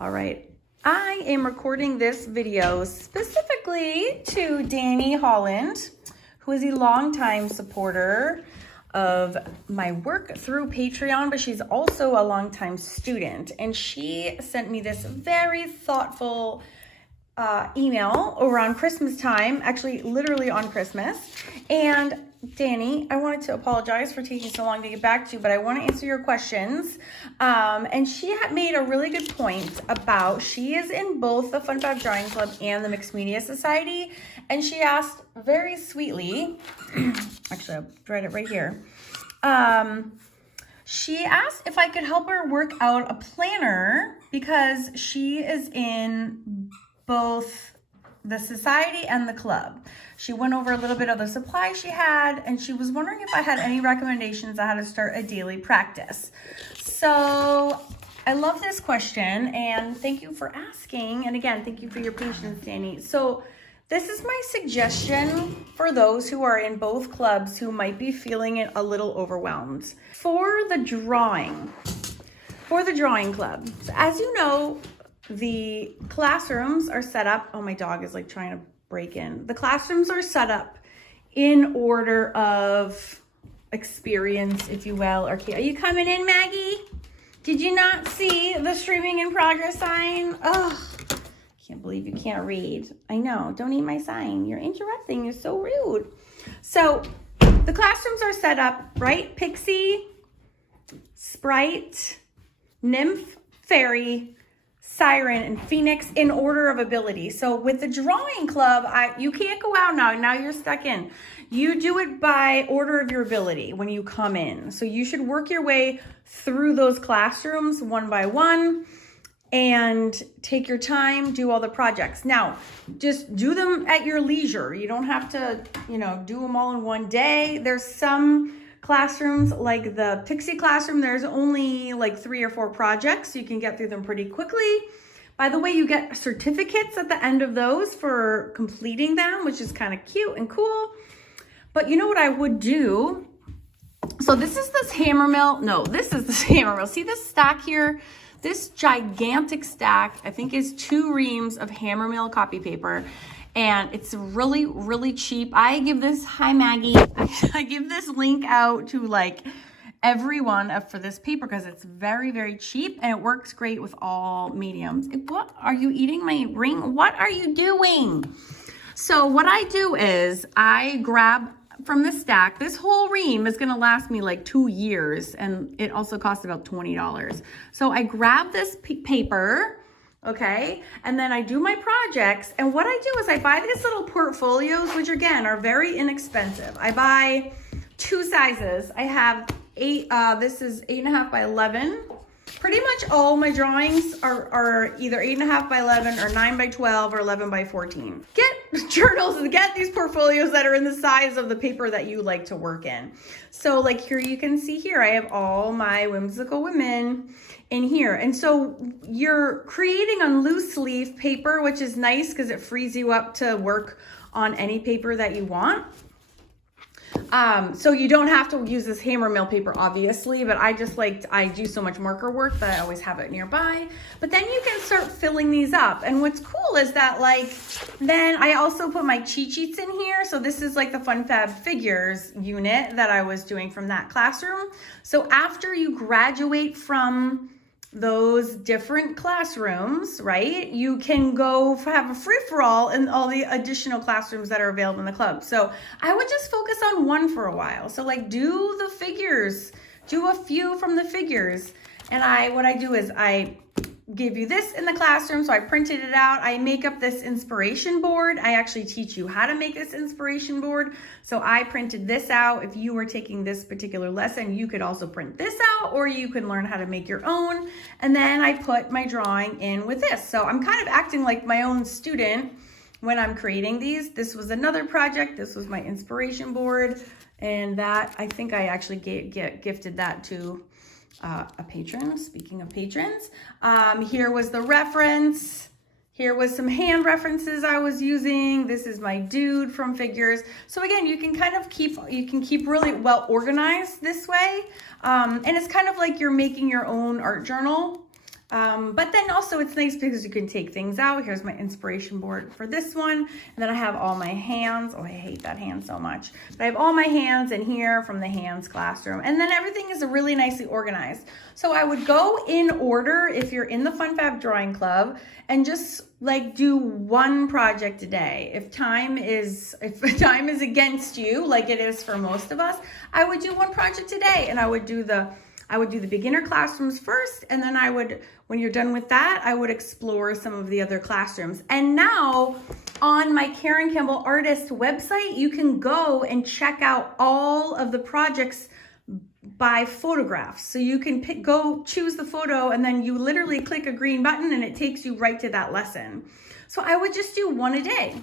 All right, I am recording this video specifically to Danny Holland, who is a longtime supporter of my work through Patreon, but she's also a longtime student. And she sent me this very thoughtful email around Christmas time, actually literally on Christmas. And Danny, I wanted to apologize for taking so long to get back to you, but I want to answer your questions. And she had made a really good point about, she is in both the Fun Fab Drawing Club and the Mixed Media Society. And she asked very sweetly, actually I'll write it right here. She asked if I could help her work out a planner because she is in both the society and the club. She went over a little bit of the supply she had, and she was wondering if I had any recommendations on how to start a daily practice. So I love this question, and thank you for asking. And again, thank you for your patience, Danny. So this is my suggestion for those who are in both clubs who might be feeling it a little overwhelmed. For the drawing club, so as you know, the classrooms are set up. Oh, my dog is like trying to break in. The classrooms are set up in order of experience, if you will. Okay, are you coming in, Maggie? Did you not see the streaming in progress sign? Oh, can't believe you can't read. I know, don't eat my sign. You're interrupting, you're so rude. So the classrooms are set up, right? Pixie, Sprite, Nymph, Fairy, Siren, and Phoenix in order of ability. So with the drawing club, you can't go out now you're stuck in. You do it by order of your ability when you come in. So you should work your way through those classrooms one by one and take your time, do all the projects. Now, just do them at your leisure. You don't have to, do them all in one day. There's some classrooms like the Pixie classroom, there's only like 3 or 4 projects. You can get through them pretty quickly. By the way, you get certificates at the end of those for completing them, which is kind of cute and cool. But you know what I would do? So this is this Hammermll. No, this is this Hammermll. See this stack here? This gigantic stack, I think, is 2 reams of Hammermll copy paper. And it's really, really cheap. I give this, hi Maggie, I give this link out to like everyone for this paper because it's very, very cheap and it works great with all mediums. What are you eating my ring? What are you doing? So what I do is I grab from the stack, this whole ream is gonna last me like 2 years and it also costs about $20. So I grab this paper, okay, and then I do my projects, and what I do is I buy these little portfolios, which again are very inexpensive. I buy 2 sizes. I have 8, this is 8.5 by 11. Pretty much all my drawings are either 8.5 by 11 or 9 by 12 or 11 by 14. Get journals, get these portfolios that are in the size of the paper that you like to work in. So like here you can see here, I have all my whimsical women in here. And so you're creating on loose leaf paper, which is nice because it frees you up to work on any paper that you want. So you don't have to use this Hammermll paper, obviously, but I do so much marker work that I always have it nearby. But then you can start filling these up. And what's cool is that then I also put my cheat sheets in here. So this is like the Fun Fab Figures unit that I was doing from that classroom. So after you graduate from those different classrooms, right, you can go have a free-for-all in all the additional classrooms that are available in the club. So I would just focus on one for a while. So like do the figures, do a few from the figures. And what I do is I give you this in the classroom. So I printed it out. I make up this inspiration board. I actually teach you how to make this inspiration board. So I printed this out. If you were taking this particular lesson, you could also print this out, or you can learn how to make your own. And then I put my drawing in with this. So I'm kind of acting like my own student when I'm creating these. This was another project. This was my inspiration board. And that, I think I actually gifted that to a patron. Speaking of patrons, here was the reference. Here was some hand references I was using. This is my dude from Figures. So again, you can kind of keep really well organized this way. And it's kind of like you're making your own art journal. But then also it's nice because you can take things out. Here's my inspiration board for this one. And then I have all my hands. Oh, I hate that hand so much. But I have all my hands in here from the hands classroom. And then everything is really nicely organized. So I would go in order if you're in the Fun Fab Drawing Club and just like do one project a day. If time is against you, like it is for most of us, I would do one project a day, and I would do the beginner classrooms first, and then when you're done with that, I would explore some of the other classrooms. And now on my Karen Campbell Artist website, you can go and check out all of the projects by photographs. So you can go choose the photo, and then you literally click a green button and it takes you right to that lesson. So I would just do one a day.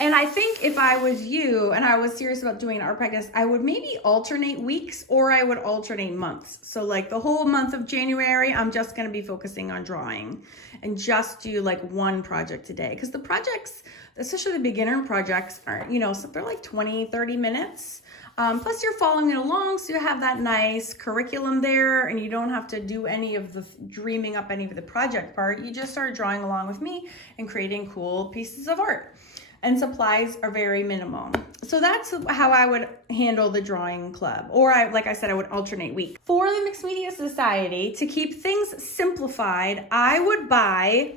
And I think if I was you and I was serious about doing an art practice, I would maybe alternate weeks, or I would alternate months. So like the whole month of January, I'm just going to be focusing on drawing and just do like one project a day. Because the projects, especially the beginner projects, are, so they're like 20, 30 minutes. Plus you're following it along, so you have that nice curriculum there, and you don't have to do any of the dreaming up any of the project part. You just start drawing along with me and creating cool pieces of art. And supplies are very minimal. So that's how I would handle the drawing club. Or like I said, I would alternate week. For the Mixed Media Society, to keep things simplified, I would buy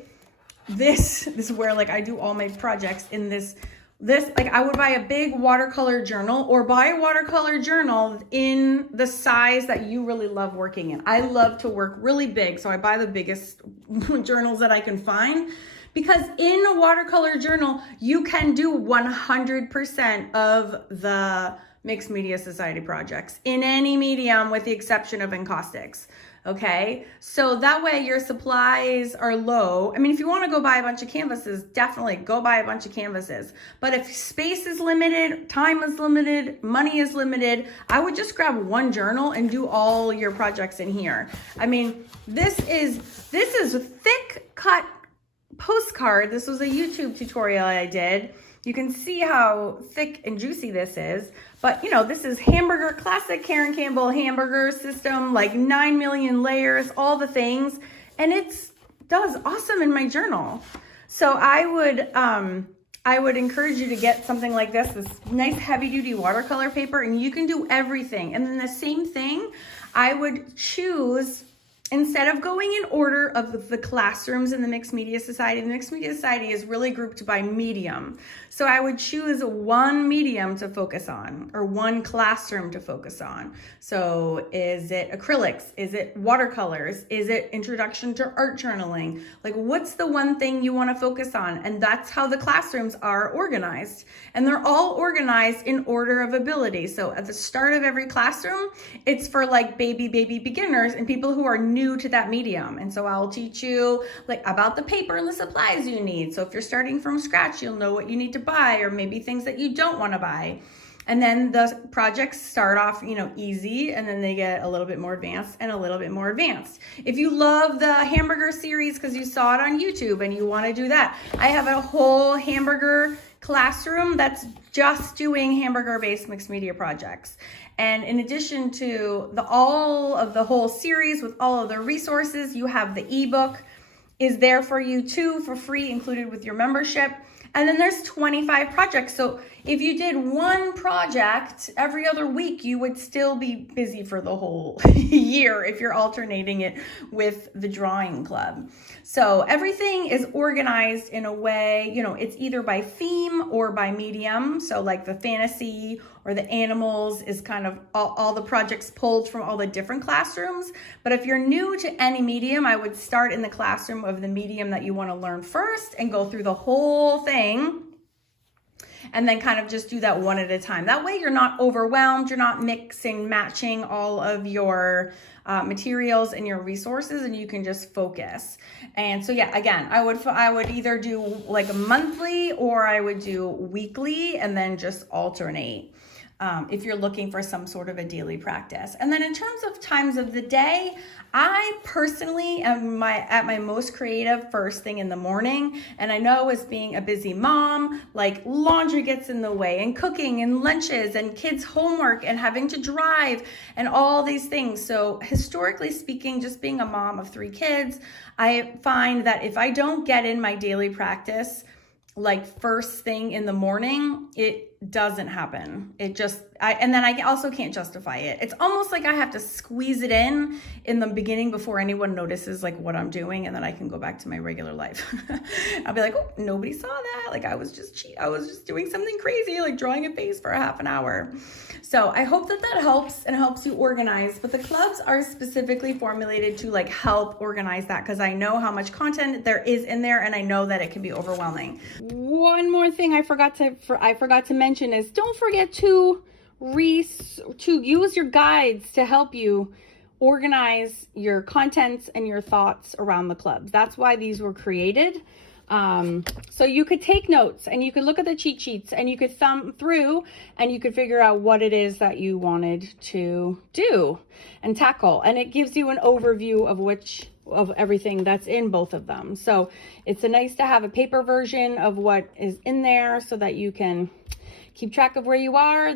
this. This is where like I do all my projects in this like I would buy a big watercolor journal, or buy a watercolor journal in the size that you really love working in. I love to work really big, so I buy the biggest journals that I can find. Because in a watercolor journal, you can do 100% of the Mixed Media Society projects in any medium with the exception of encaustics, okay? So that way your supplies are low. I mean, if you wanna go buy a bunch of canvases, definitely go buy a bunch of canvases. But if space is limited, time is limited, money is limited, I would just grab one journal and do all your projects in here. I mean, this is thick cut postcard. This was a YouTube tutorial I did. You can see how thick and juicy this is. But this is hamburger, classic Karen Campbell hamburger system, like 9 million layers, all the things. And it does awesome in my journal. So I would encourage you to get something like this nice heavy duty watercolor paper, and you can do everything. And then the same thing, I would choose, instead of going in order of the classrooms in the Mixed Media Society, the Mixed Media Society is really grouped by medium. So I would choose one medium to focus on, or one classroom to focus on. So is it acrylics? Is it watercolors? Is it introduction to art journaling? Like, what's the one thing you want to focus on? And that's how the classrooms are organized. And they're all organized in order of ability. So at the start of every classroom, it's for like baby beginners and people who are new to that medium. And so I'll teach you like about the paper and the supplies you need. So if you're starting from scratch, you'll know what you need to buy, or maybe things that you don't want to buy. And then the projects start off, easy, and then they get a little bit more advanced and a little bit more advanced. If you love the hamburger series because you saw it on YouTube and you want to do that, I have a whole hamburger classroom that's just doing hamburger-based mixed media projects. And in addition to all of the whole series with all of the resources, you have the ebook is there for you too, for free, included with your membership. And then there's 25 projects. So if you did one project every other week, you would still be busy for the whole year if you're alternating it with the drawing club. So everything is organized in a way, it's either by theme or by medium. So like the fantasy or the animals is kind of all the projects pulled from all the different classrooms. But if you're new to any medium, I would start in the classroom of the medium that you want to learn first and go through the whole thing. And then kind of just do that one at a time. That way you're not overwhelmed, you're not mixing, matching all of your materials and your resources, and you can just focus. And so yeah, again, I would either do like a monthly, or I would do weekly and then just alternate. if you're looking for some sort of a daily practice. And then in terms of times of the day, I personally am at my most creative first thing in the morning. And I know as being a busy mom, like laundry gets in the way, and cooking and lunches and kids' homework and having to drive and all these things. So historically speaking, just being a mom of 3 kids, I find that if I don't get in my daily practice, like first thing in the morning, it doesn't happen. And then I also can't justify it. It's almost like I have to squeeze it in the beginning before anyone notices like what I'm doing, and then I can go back to my regular life. I'll be like, oh, nobody saw that. Like I was just doing something crazy, like drawing a face for a half an hour. So I hope that helps and helps you organize. But the clubs are specifically formulated to like help organize that, because I know how much content there is in there, and I know that it can be overwhelming. One more thing I forgot to mention is don't forget to use your guides to help you organize your contents and your thoughts around the clubs. That's why these were created. So you could take notes and you could look at the cheat sheets and you could thumb through and you could figure out what it is that you wanted to do and tackle. And it gives you an overview of everything that's in both of them. So it's nice to have a paper version of what is in there so that you can keep track of where you are.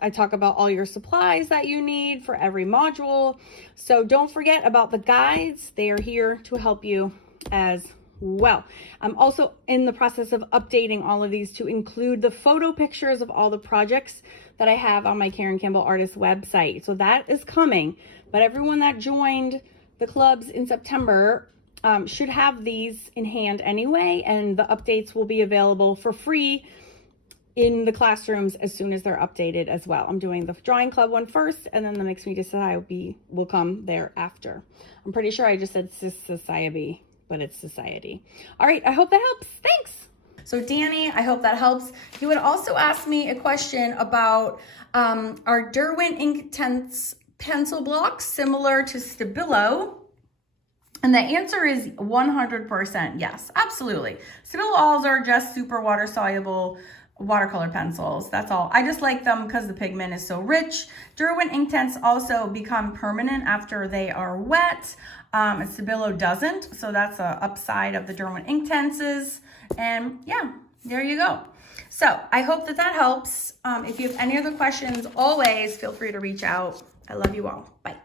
I talk about all your supplies that you need for every module. So don't forget about the guides. They are here to help you as well. I'm also in the process of updating all of these to include the photo pictures of all the projects that I have on my Karen Campbell Artist website. So that is coming, but everyone that joined the clubs in September should have these in hand anyway, and the updates will be available for free in the classrooms as soon as they're updated as well. I'm doing the drawing club one first, and then the Makes Me Decide will come thereafter. I'm pretty sure I just said society, but it's society. All right, I hope that helps. Thanks. So Danny, I hope that helps. You would also ask me a question about are Derwent Inktense pencil blocks similar to Stabilo? And the answer is 100% yes, absolutely. Stabilos are just super water soluble watercolor pencils. That's all. I just like them because the pigment is so rich. Derwent Inktense also become permanent after they are wet. And Stabilo doesn't. So that's a upside of the Derwent Inktenses. And yeah, there you go. So I hope that helps. If you have any other questions, always feel free to reach out. I love you all. Bye.